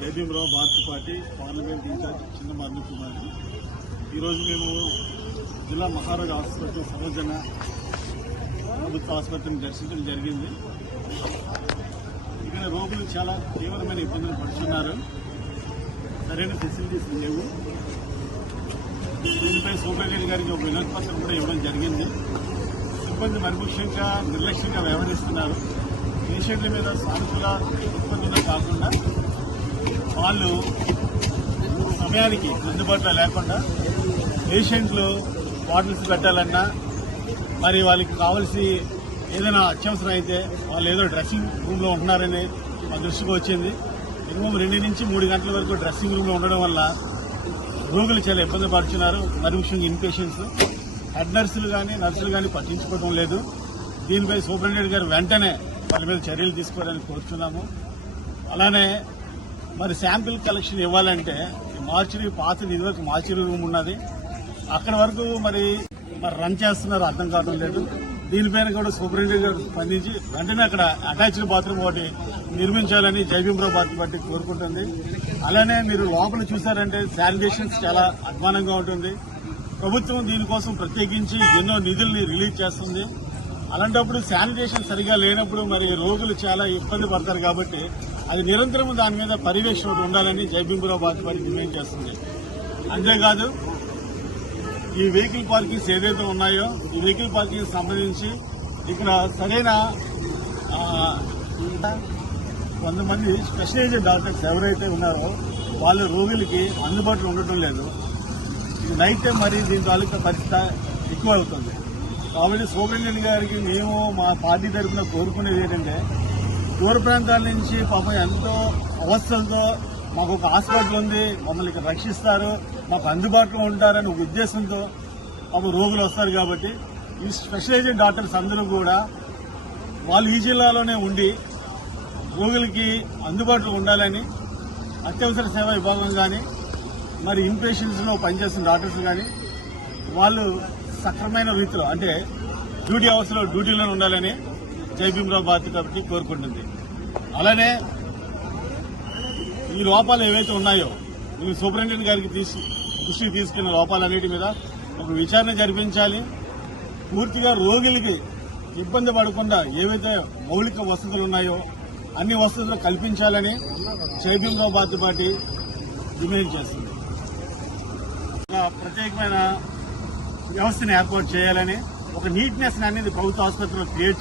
జయభీమరావు భారతీయ party parliament incharge చిన్న మర్ను కుమార్. ఈరోజు మేము జిల్లా మహారాజా ఆసుపత్రి సర్వజన ప్రభుత్వ ఆసుపత్రిని దర్శించడం జరిగింది. ఇక్కడ రోగులు చాలా తీవ్రమైన ఇబ్బందులు పడుతున్నారు. సరైన ఫెసిలిటీస్ లేవు. దీనిపై సూపరింటెండెంట్ గారికి ఒక వినతి పత్రం కూడా ఇవ్వడం జరిగింది. సిబ్బంది మరి ముఖ్యంగా నిర్లక్ష్యంగా వ్యవహరిస్తున్నారు. పేషెంట్ల మీద సానుకూల ఇబ్బందులు కాకుండా వాళ్ళు సమయానికి అందుబాటులో లేకుండా పేషెంట్లు బాటిల్స్ పెట్టాలన్నా మరి వాళ్ళకి కావాల్సి ఏదైనా అత్యవసరం అయితే వాళ్ళు ఏదో డ్రెస్సింగ్ రూమ్లో ఉంటున్నారని మా దృష్టికి వచ్చింది. మినిమం 2 నుంచి 3 గంటల వరకు డ్రెస్సింగ్ రూమ్లో ఉండడం వల్ల రోగులు చాలా ఇబ్బంది పడుతున్నారు. మరి ముఖ్యంగా ఇన్పేషెంట్స్ హెడ్ నర్సులు కానీ పట్టించుకోవడం లేదు. దీనిపై సూపరింటెండెంట్ గారు వెంటనే వాళ్ళ మీద చర్యలు తీసుకోవాలని కోరుతున్నాము. అలానే మరి శాంపిల్ కలెక్షన్ ఇవ్వాలంటే మార్చురీ పాతది ఇదివరకు మార్చురీ రూమ్ ఉన్నది, అక్కడ వరకు మరి రన్ చేస్తున్నారు, అర్థం కావడం లేదు. దీనిపైన కూడా సూపరింటెండెంట్ గారు స్పందించి వెంటనే అక్కడ అటాచ్డ్ బాత్రూమ్ ఒకటి నిర్మించాలని జయభీమరావు భారతీయ పార్టీ కోరుకుంటుంది. అలానే మీరు లోపల చూసారంటే శానిటేషన్స్ చాలా అధ్వానంగా ఉంటుంది. ప్రభుత్వం దీనికోసం ప్రత్యేకించి ఎన్నో నిధుల్ని రిలీజ్ చేస్తుంది. అలాంటప్పుడు శానిటేషన్ సరిగా లేనప్పుడు మరి రోగులు చాలా ఇబ్బంది పడతారు. కాబట్టి అది నిరంతరం దాని మీద పర్యవేక్షణ ఉండాలని జయభీమరావు భారతీయ పార్టీ డిమాండ్ చేస్తుంది. అంతేకాదు ఈ వెహికల్ పార్కింగ్స్ ఏదైతే ఉన్నాయో ఈ వెహికల్ పార్కింగ్ సంబంధించి ఇక్కడ సరైన కొంతమంది స్పెషలైజ్డ్ డాక్టర్స్ ఎవరైతే ఉన్నారో వాళ్ళ రోగులకి అందుబాటులో ఉండటం లేదు. నైట్ టైం మరి దీని తాలూకా పరిస్థితి ఎక్కువ అవుతుంది. కాబట్టి సూపరింటెండెంట్ గారికి మేము మా పార్టీ తరఫున కోరుకునేది ఏంటంటే దూర ప్రాంతాల నుంచి పాపం ఎంతో అవస్థలతో మాకు ఒక హాస్పిటల్ ఉంది, మమ్మల్ని ఇక్కడ రక్షిస్తారు, మాకు అందుబాటులో ఉంటారని ఒక ఉద్దేశంతో పాపం రోగులు వస్తారు. కాబట్టి ఈ స్పెషలైజ్డ్ డాక్టర్స్ అందరూ కూడా వాళ్ళు ఈ జిల్లాలోనే ఉండి రోగులకి అందుబాటులో ఉండాలని అత్యవసర సేవా విభాగం కానీ మరి ఇన్పేషెంట్స్లో పనిచేస్తున్న డాక్టర్స్ కానీ వాళ్ళు సక్రమైన రీతిలో అంటే డ్యూటీ అవర్స్లో డ్యూటీలో ఉండాలని జయభీమరావు భారతీయ పార్టీ కోరుకుంటుంది. అలానే ఈ లోపాలు ఏవైతే ఉన్నాయో ఈ సూపరింటెండెంట్ గారికి దృష్టికి తీసుకున్న లోపాలన్నిటి మీద ఒక విచారణ జరిపించాలి. పూర్తిగా రోగులకి ఇబ్బంది పడకుండా ఏవైతే మౌలిక వసతులు ఉన్నాయో అన్ని వసతులు కల్పించాలని జయభీమరావు భారతీయ పార్టీ డిమాండ్ చేస్తుంది. ప్రత్యేకమైన వ్యవస్థను ఏర్పాటు చేయాలని, ఒక నీట్నెస్ అనేది ప్రభుత్వ ఆసుపత్రిలో క్రియేట్